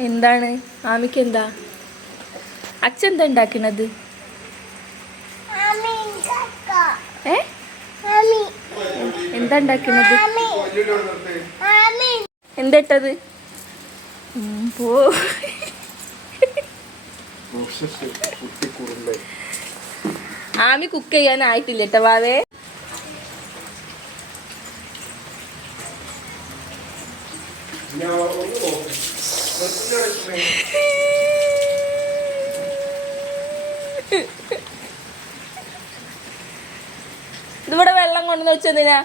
എന്താണ് ആമിക്ക് എന്താ അച്ഛൻ എന്താ ഉണ്ടാക്കണത് എന്താ ഉണ്ടാക്കുന്നത് എന്താ ഇട്ടത് പോ ആമി കുക്ക് ചെയ്യാനായിട്ടില്ല കേട്ടോ വാവേ ഇതിവിടെ വെള്ളം കൊണ്ടുവന്ന് വെച്ചെന്തിനാ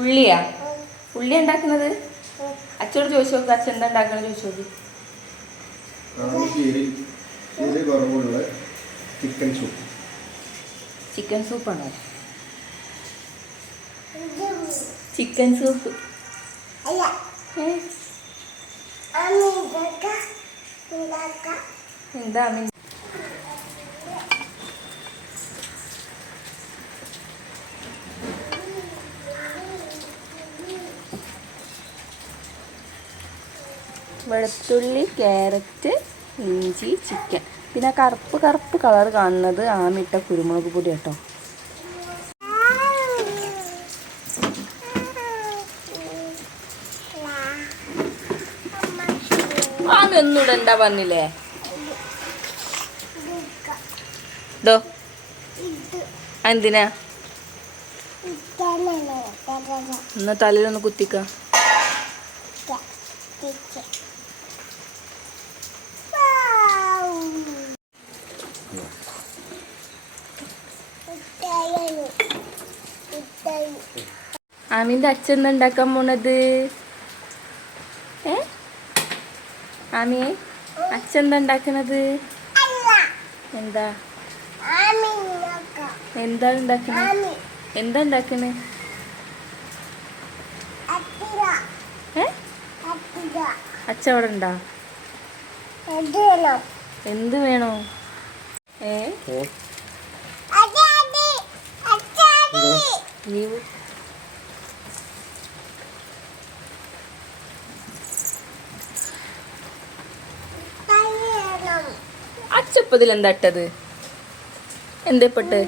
ഉള്ളിയാ ഉള്ളി ഉണ്ടാക്കുന്നത് അച്ഛനോട് ചോദിച്ചു നോക്ക് അച്ഛൻ എന്താ ഉണ്ടാക്കണത് ചോദിച്ചു നോക്ക് ചിക്കൻ സൂപ്പാണോ ചിക്കൻ സൂപ്പ് എന്താ വെളുത്തുള്ളി ക്യാരറ്റ് ഇഞ്ചി ചിക്കൻ പിന്നെ കറുപ്പ് കറുപ്പ് കളർ കാണുന്നത് ആമിട്ട കുരുമുളക് പൊടി കേട്ടോ ആമി ഒന്നുകൂടെ എന്താ പറഞ്ഞില്ലേ ദോ എന്തിനാ എന്നാ തലയിലൊന്ന് കുത്തിക്ക ആമിന്റെ അച്ഛൻ എന്താ ഉണ്ടാക്കാൻ പോണത് ആമിയെ അച്ഛൻ എന്താ ഉണ്ടാക്കണത് എന്താ എന്താ ഉണ്ടാക്കണേ എന്താ ഉണ്ടാക്കണേ അച്ഛ അവിടെ ഉണ്ടാ എന്ത് വേണോ നീ അച്ചപ്പതിൽ എന്താ ഇട്ടത് എന്തേപ്പെട്ട്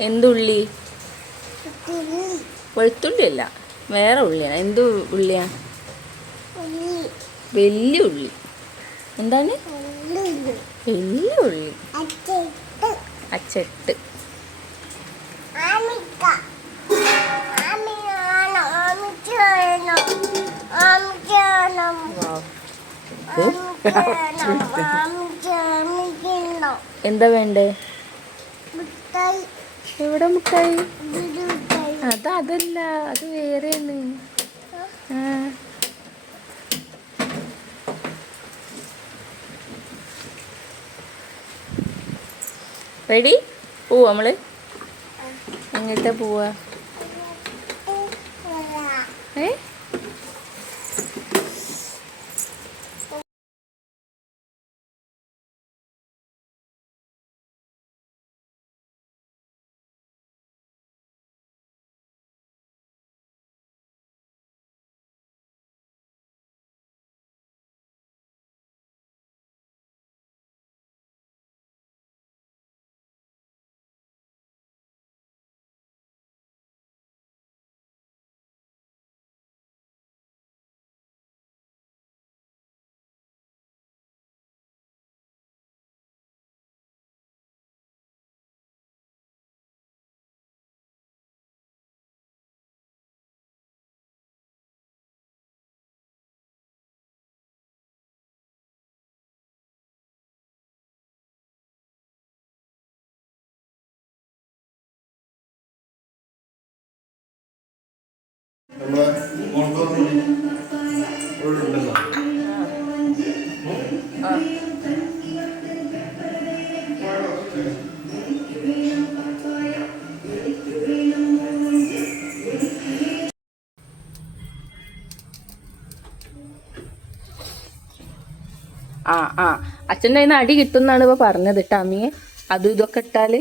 എന്തുള്ളി വെളുത്തുള്ളി അല്ല വേറെ ഉള്ളിയാണ് എന്ത് ഉള്ളിയാ വലിയ ഉള്ളി എന്താണ് വലിയ ഉള്ളി അച്ചട്ട് എന്താ വേണ്ടേ എവിടെ മുട്ടായി അതല്ല അത് വേറെയാണ് റെഡി പോവാ നമ്മള് എങ്ങോട്ടാ പോവാ അച്ഛൻ്റെ കയ്യിൽ നിന്ന് അടി കിട്ടുമെന്നാണ് ഇപ്പോൾ പറഞ്ഞത് കേട്ടോ അമ്മിയെ അതും ഇതൊക്കെ ഇട്ടാൽ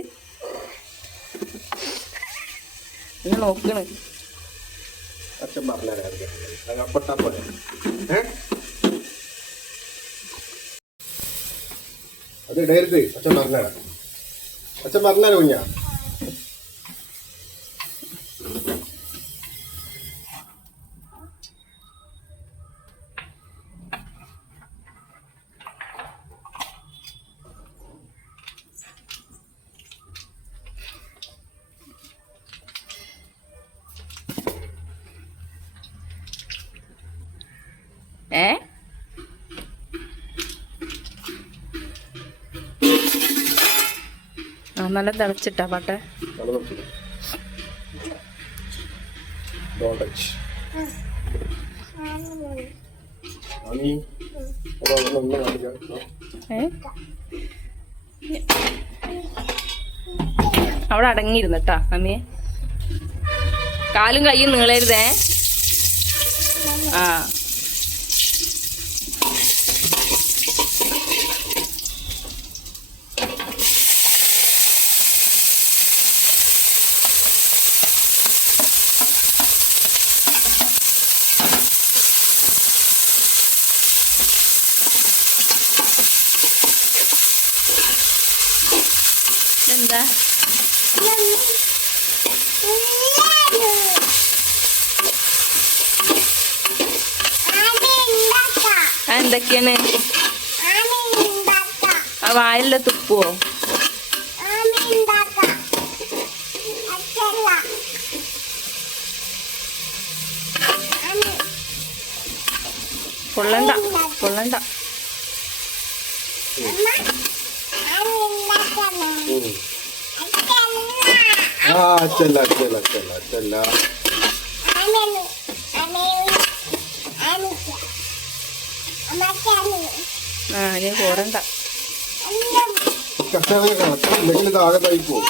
നോക്കണ്. അച്ഛൻ പറഞ്ഞുതരാ പോലെ. അത് ഇടരുത്. അച്ഛൻ പറഞ്ഞുതരാം. അച്ഛൻ പറഞ്ഞുതരാ കുഞ്ഞാ. നല്ല തിളച്ചിട്ടാ പാട്ടെ. അവിടെ അടങ്ങിയിരുന്നിട്ടാ അമ്മയെ. കാലും കയ്യും നീളരുതേ. ആ എന്താ എന്തൊക്കെയാണ് ആ വായിലെ തുപ്പുവോ? പൊള്ളണ്ട പൊള്ളണ്ട. ഇനി പോരണ്ട. താഴെ പോകും.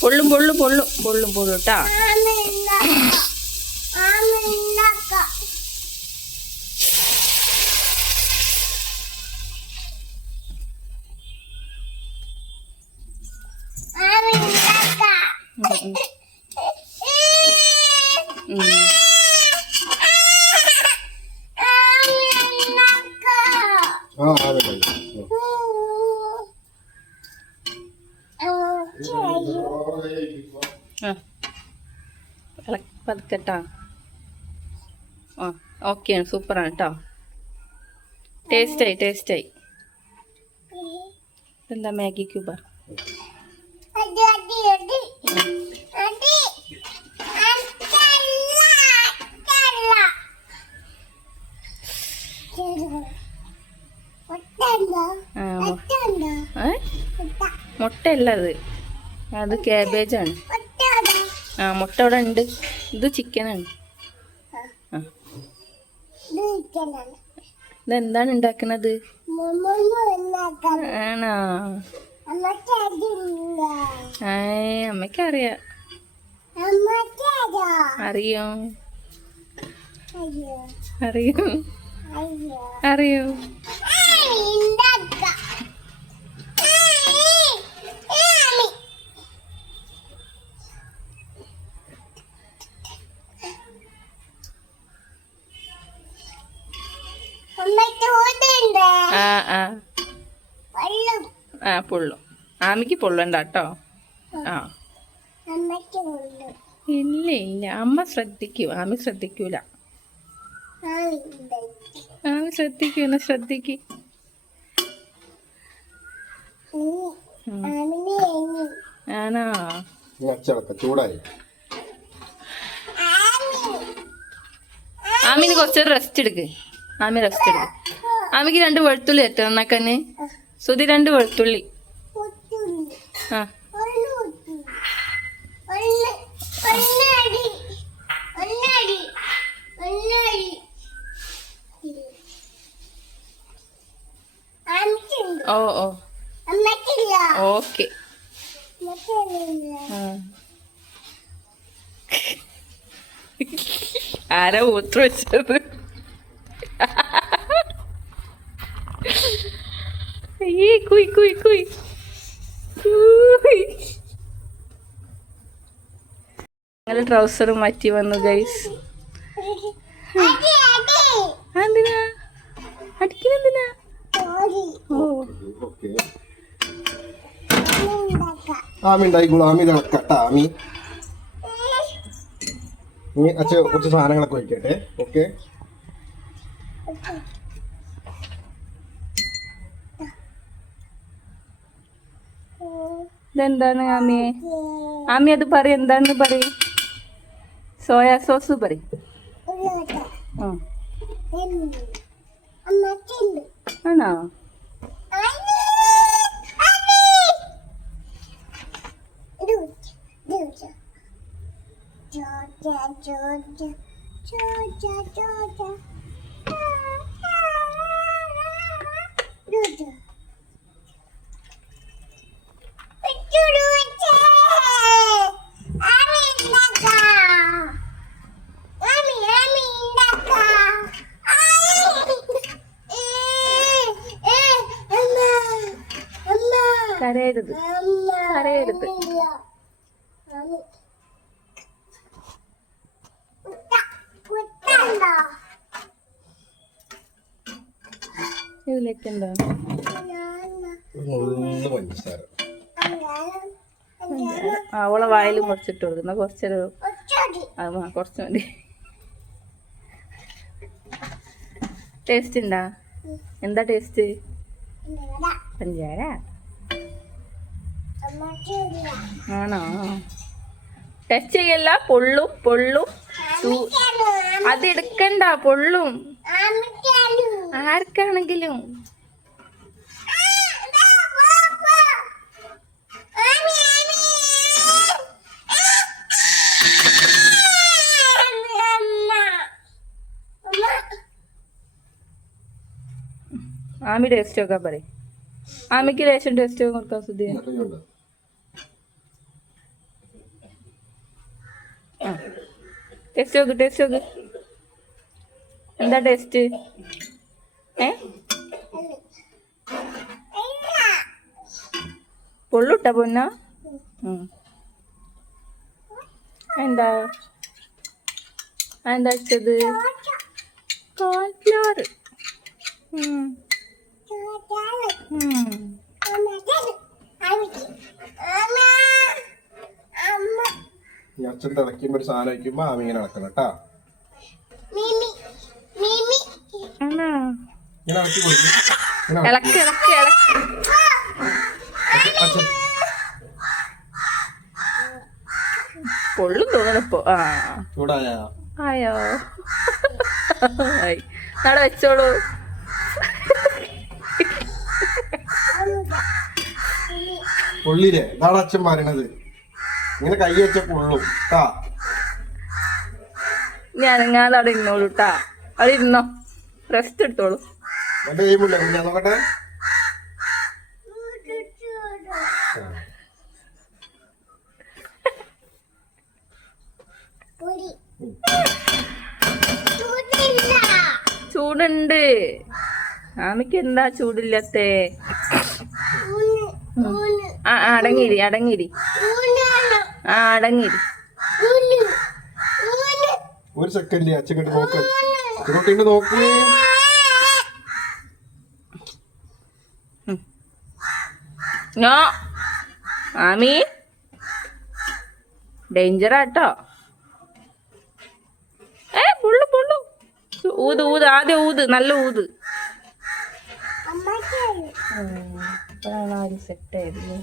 പൊള്ളും പൊള്ളും പൊള്ളും പൊള്ളും പൊള്ളും കേട്ടാ. പതുക്കട്ടാ. ആ ഓക്കെയാണ്, സൂപ്പറാണ് കേട്ടോ. ടേസ്റ്റായി ടേസ്റ്റായി. എന്താ മാഗി ക്യൂബാ? മുട്ടയല്ല അത്, അത് ക്യാബേജാണ്. ആ മുട്ട അവിടെ ഉണ്ട്. ഇത് ചിക്കനാണ്. ആ ഇതെന്താണ് ഉണ്ടാക്കുന്നത്? ആണോ? അമ്മയ്ക്കറിയാം. അറിയോ അറിയോ അറിയോ? ആ പൊള്ളും. ആമിക്ക് പൊള്ളണ്ട കേട്ടോ. ആ ഇല്ല ഇല്ല, അമ്മ ശ്രദ്ധിക്കൂ. ആമി ശ്രദ്ധിക്കൂല. ആമി ശ്രദ്ധിക്കൂല. ശ്രദ്ധിക്ക്. ആണോ? ഇനി അച്ചടക്ക ചൂടായി. ആമിന് കുറച്ചൊരു റെസ്റ്റ് എടുക്ക്. ആമി റെസ്റ്റ് എടുക്ക്. ആമിക്ക് 2 വെളുത്തുള്ളി എത്തണം എന്നാക്കന്നെ. സുധി 2 വെളുത്തുള്ളി. ആ ഓ ഓ ഓക്കെ. ആരാ മൂത്ര വെച്ചത്? അയ്യേ കുയ് കുയ് കുയ് ഞങ്ങൾ ട്രൗസർ മാറ്റി വന്നു ഗൈസ്. എന്തിനാ അടിക്കുന്നതിനാ? ഓ ഓക്കെ ആമി ഉണ്ടായിക്കോളൂ. ആമി ഇളക്കട്ട. ആമി ഇനി അച്ഛ കുറച്ച് സാധനങ്ങളൊക്കെ വയ്ക്കട്ടെ. ഓക്കെ ഇതെന്താണ് ആമിയെ? ആമി അത് പറ, എന്താണെന്ന് പറയും. സോയാ സോസ് പറയും. ആണോ? കരയരുത്, കരയരുത്. ഇതിലേക്ക് എന്താ? അവളെ വായിലും കുറച്ചിട്ട് കൊടുക്കുന്ന കുറച്ചൊരു കുറച്ച് മതി. ടേസ്റ്റ് ഉണ്ടാ? എന്താ ടേസ്റ്റ്? പഞ്ചാര ആണോ? ടച്ച് ചെയ്യല്ല, പൊള്ളും പൊള്ളും. അത് എടുക്കണ്ട, പൊള്ളും. ആർക്കാണെങ്കിലും. ആമി ടേസ്റ്റ് നോക്കാൻ പറയും. ആമിക്ക് ലേശം ടേസ്റ്റ് കൊടുക്കാൻ സുധിയ. ആ ടേസ്റ്റ് നോക്ക്, ടേസ്റ്റ് നോക്ക്. എന്താ ടേസ്റ്റ്? പൊള്ളുട്ട പൊന്ന. എന്താ എന്താ വെച്ചത്? കോൺഫ്ലവർ. അച്ഛൻ തിളയ്ക്കുമ്പോ ഒരു സാധനം വയ്ക്കുമ്പോ ആമി ഇങ്ങനെ നടക്കണം കേട്ടാ. പൊള്ളും തോന്നണിപ്പോ. ആ ആയോ? നാളെ വെച്ചോളൂ. പൊള്ളില്ലേ? ഇതാണ് അച്ഛൻ പറയണത്. ഇങ്ങനെ കൈ വെച്ച പൊള്ളും ട്ടാ. ഞാനെങ്ങാതെ അവിടെ ഇരുന്നോളൂ ട്ടാ. അവിടെ ഇരുന്നോ, റെസ്റ്റ് എടുത്തോളൂ. എന്റെ കൈമില്ല, ഞാൻ നോക്കട്ടെ. ചൂടുണ്ട്. ആമിക്ക് എന്താ ചൂടില്ലത്തെ? ആ അടങ്ങിരി, അടങ്ങിരി. ആ അടങ്ങിരി. ഒരു സെക്കൻഡ് അച്ഛൻ നോക്ക്, ഇങ്ങോട്ട് നോക്ക്. നോ ആമി, ഡേഞ്ചറാട്ടോ. പൊള്ളു പൊള്ളു. ഊത് ഊത്, ആദ്യം ഊത്, നല്ല ഊത്. സെറ്റായിരുന്നു.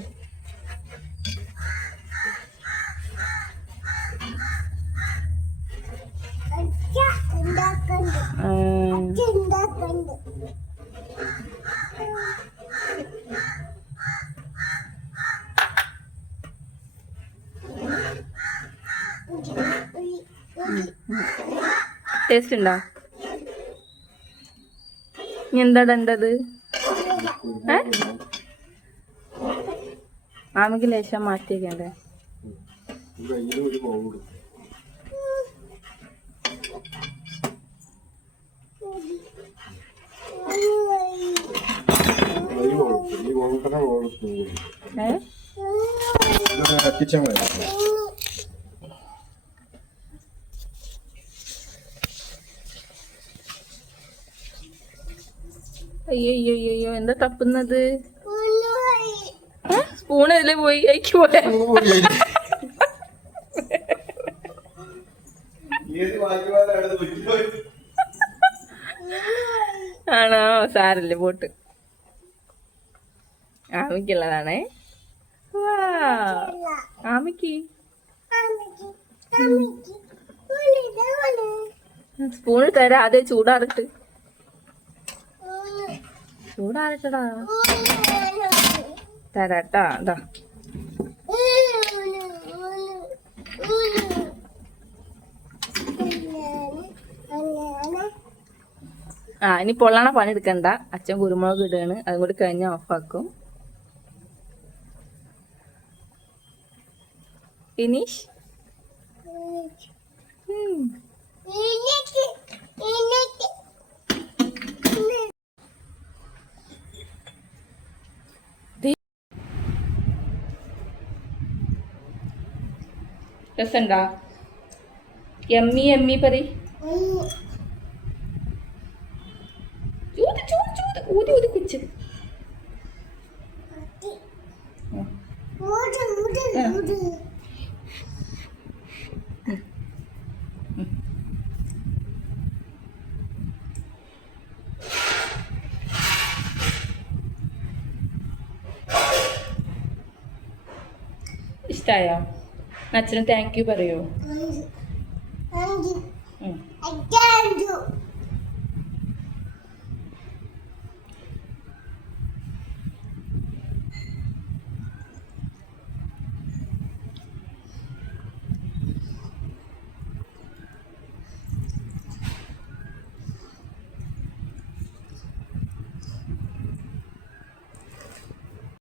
ടേസ്റ്റ് ഉണ്ടോ? ഇനി എന്താ ഇടേണ്ടത്? മാമിക്ക് ലേശം മാറ്റിയേക്കണ്ടേ? ഒരു ബൗൾ കിച്ചൻ അയ്യോ അയ്യോ അയ്യോ എന്താ തപ്പുന്നത്? സ്പൂൺ അതിലേ പോയി അയക്ക് പോയ ആണോ? സാരല്ലേ പോട്ട്. ആമിക്കുള്ളതാണേ. ആമിക്ക് സ്പൂണ് തരാ. അതേ ചൂടാറിട്ട് ചൂടാറിട്ടടാ. തരാട്ടാ. അതാ ഇനി പൊള്ളണ പണി എടുക്കണ്ട. അച്ഛൻ കുരുമുളക് ഇടുകയാണ്. അതും കൂടി കഴിഞ്ഞാൽ ഓഫാക്കും. ഫിനിഷ്. രസണ്ടാ? എമ്മി എമ്മി പറ. ഊതി ഊതി കുച്ച്. ഇഷ്ടായോ? അച്ഛന് താങ്ക് യു പറയോ?